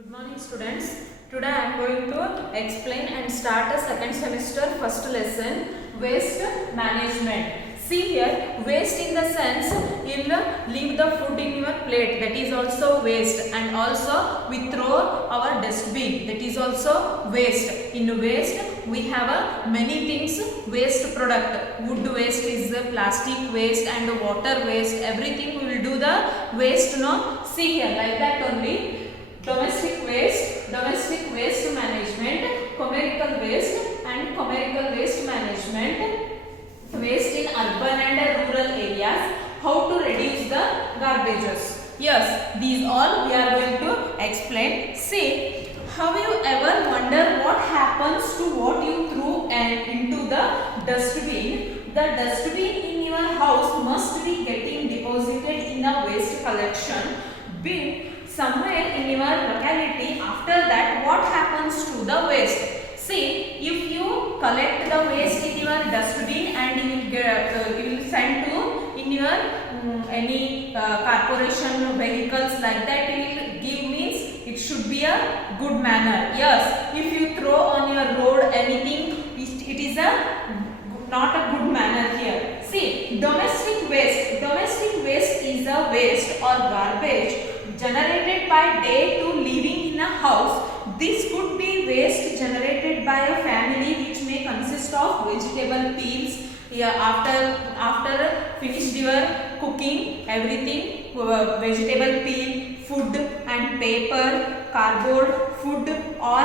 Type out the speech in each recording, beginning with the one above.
Good morning students. Today I am going to explain and start a second semester first lesson, waste management. See here, waste in the sense you'll leave the food in your plate, that is also waste, and also we throw our dustbin, that is also waste. In waste we have many things waste product. Wood waste is the plastic waste and water waste, everything we will do the waste, no? See here, like that only. Domestic waste management, commercial waste and commercial waste management, waste in urban and rural areas, how to reduce the garbages. Yes, these all we are going to explain. See, have you ever wondered what happens to what you threw into the dustbin? The dustbin in your house must be getting deposited in a waste collection bin somewhere in your locality. After that, what happens to the waste? See, if you collect the waste in your dustbin and you will send to in your any corporation vehicles, like that you will give, means it should be a good manner. Yes, if you throw on your road anything, it is not a good manner here. See, domestic waste is a waste or garbage generated by day to living in a house. This could be waste generated by a family, which may consist of vegetable peels. After finished your cooking, everything, vegetable peel, food and paper, cardboard, food or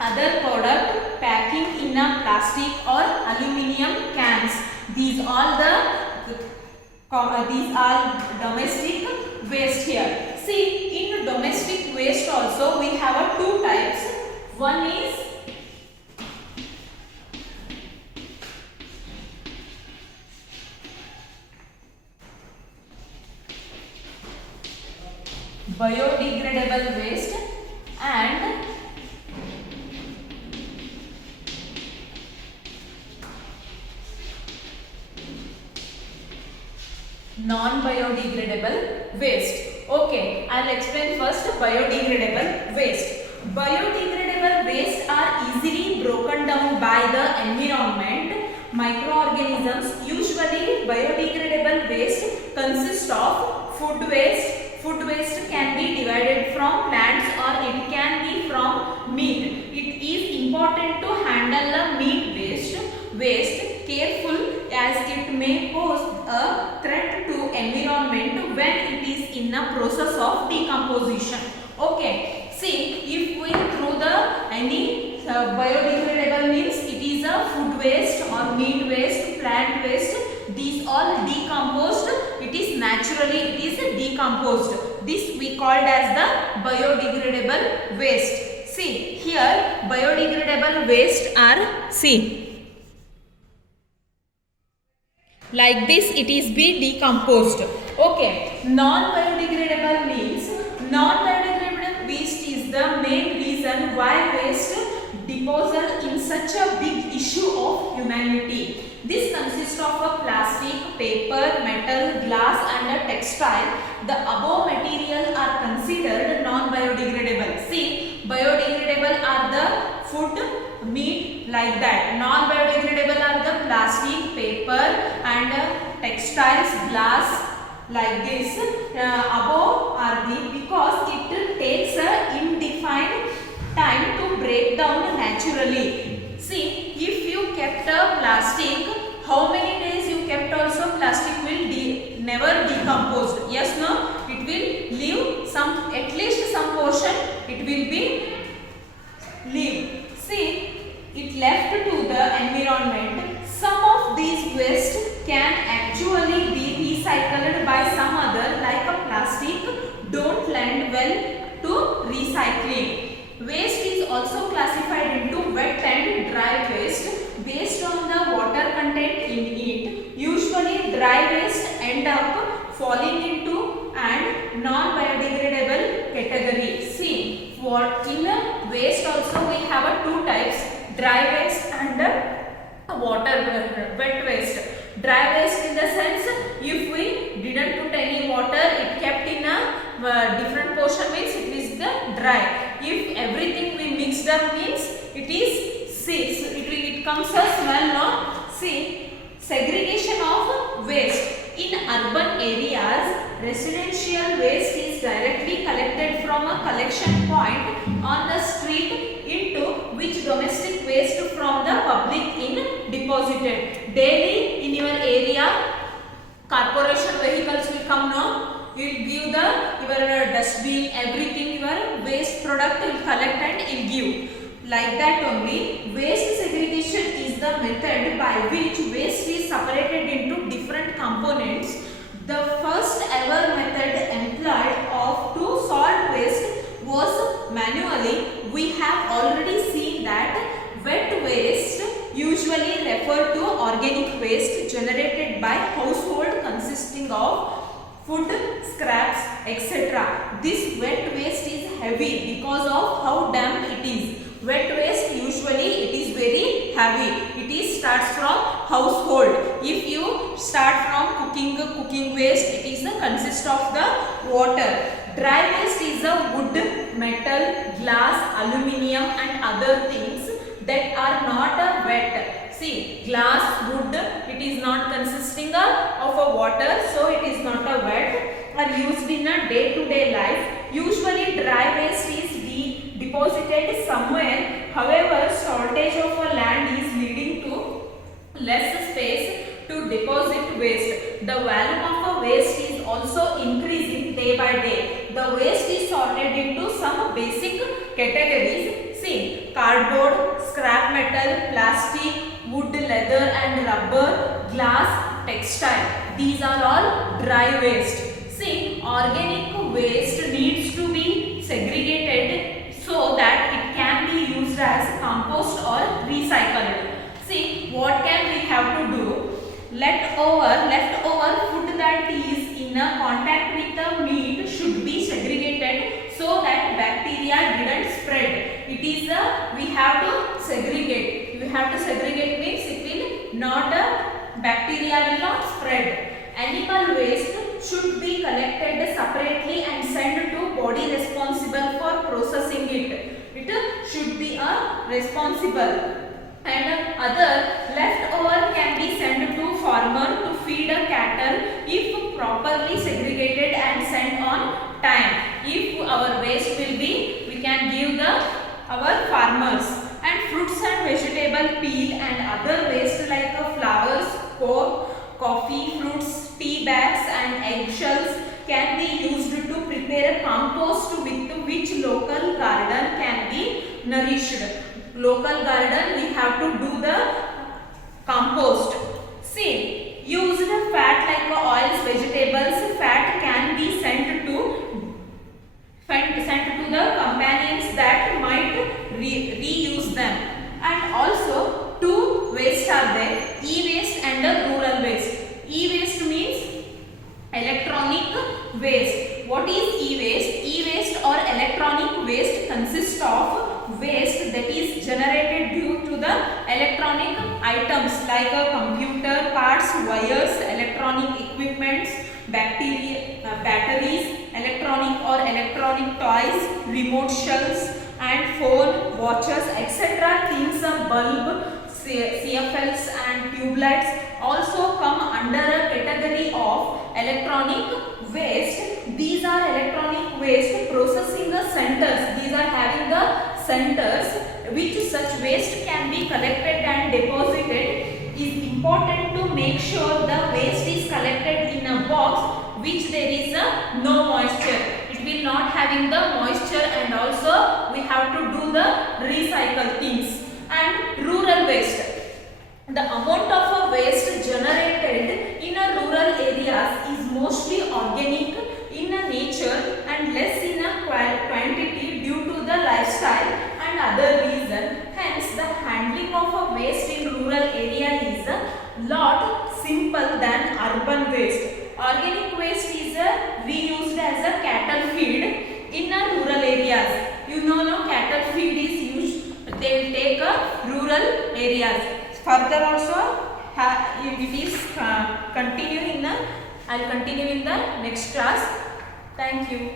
other product packing in a plastic or aluminium cans. These are domestic waste here. See, in domestic waste also we have two types. One is biodegradable waste and non-biodegradable waste. Okay, I'll explain first biodegradable waste. Biodegradable waste are easily broken down by the environment. Microorganisms. Usually biodegradable waste consists of food waste. Food waste can be divided from plants or it can be from meat. It is important to handle the meat waste careful, as it may pose a threat to environment when it is in the process of decomposition. Okay, see, if we throw the any biodegradable, means it is a food waste or meat waste, plant waste, these all decomposed, it is decomposed. This we called as the biodegradable waste. See, here biodegradable waste are, see, like this, it is be decomposed. Okay, non-biodegradable means, non-biodegradable waste is the main reason why waste disposal in such a big issue of humanity. This consists of a plastic, paper, metal, glass and a textile. The above materials are considered non-biodegradable. See, biodegradable are the food, meat, like that. Non-biodegradable are the plastic, paper and textiles, glass, like this. Above are the, because it takes a indefined time to break down naturally. See, if you kept a plastic, how many days you kept also, plastic will never decomposed. Yes, no? It will leave some, at least some portion it will be leave. See, it left to the environment. Some of these waste can actually be recycled by some other, like a plastic don't lend well to recycling. Waste is also classified into wet and dry waste based on the water content in it. Usually dry waste end up falling into and non-biodegradable category. See, what in waste also we have two types, dry waste and wet waste. Dry waste in the sense, if we didn't put any water, it kept in a different portion, means it is dry. If everything we mixed up means it is it comes a smell, no? See, segregation of waste. In urban areas, residential waste is directly collected from a collection point on the street, into which domestic waste from the public in deposited. Daily in your area, corporation vehicles will come now. You will give your dustbin, everything, your waste product will collect and will give. Like that only, waste segregation is the method by which waste is separated into different components. The first ever method employed to sort waste was manually. We have already seen that wet waste usually refer to organic waste generated by household consisting of food, scraps, etc. This wet waste is heavy because of how damp it is. Wet waste usually it is very heavy. It starts from household. If you start from cooking waste, it is consist of the water. Dry waste is a wood, metal, glass, aluminium and other things that are not wet. See, glass, wood, it is not consisting of a water, so it is not a wet, are used in a day-to-day life. Usually dry waste is deposited somewhere. However, shortage of a land is leading to less space to deposit waste. The volume of a waste is also increasing day by day. The waste is sorted into some basic categories. See, cardboard, scrap metal, plastic, wood, leather and rubber, glass, textile. These are all dry waste. See, organic waste needs to be segregated so that it can be used as compost or recycled. See, what can we have to do? Leftover food that is in a contact with the meat should be segregated so that bacteria didn't spread. It is we have to segregate. You have to segregate means it will not bacteria will not spread. Animal waste should be collected separately and sent to body responsible for processing it. It should be responsible. And other leftover can be sent to farmer to feed a cattle if properly segregated and sent on time. If our waste will be, we can give our farmers. And fruits and vegetable peel and other waste like flowers, coffee, fruits, tea bags and eggshells can be used to prepare a compost with which local garden can be nourished. Local garden we have to do the compost. See, used fat like oils, vegetables, fat can be sent to the companions that might reuse them. And also two waste are there, e-waste and rural waste. E-waste means electronic waste. What is e-waste? E-waste or electronic waste consists of waste that is generated due to the electronic items like computer parts, wires, electronic equipments, batteries, electronic toys, remote shells and phone, watches, etc. Things, bulb, CFLs and tubelights also come under a category of electronic waste. These are electronic waste processing centers. These are having the centers which such waste can be collected and deposited. Is important to make sure the waste is collected in a box which there is no moisture. It will not having the moisture, and also we have to do the recycle things. And rural waste. The amount of waste generated in a rural areas is mostly organic in nature and less in a quantity due to the lifestyle and other reason. Hence, the handling of a waste in rural area is a lot simple than urban waste. Organic waste is reused as a cattle feed in rural areas. You know, no, cattle feed is used. They will take rural areas. Further also, it is continue in the. I will continue in the next class. Thank you.